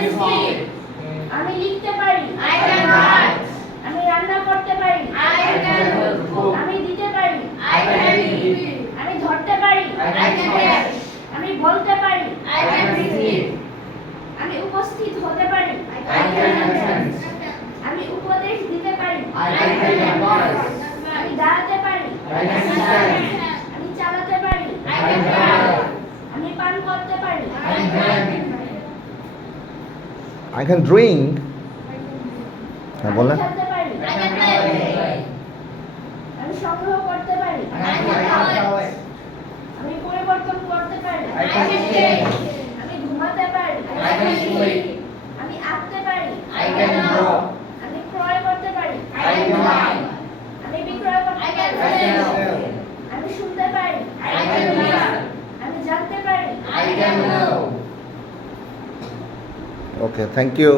Can speak. আমি লিখতে পারি I can write. আমি রান্না করতে পারি I can cook. আমি দিতে পারি I can eat. আমি ধরতে পারি I can catch. আমি বলতে পারি I can receive. আমি উপস্থিত হতে পারি I can attend. আমি উপদেশ দিতে পারি I can take আমি দাঁড়াতে পারি I can stand. আমি চালাতে পারি I can করতে পারি I can change. আমি ঘুমাতে পারি I can sleep. আমি আঁকতে পারি I can draw. Okay thank you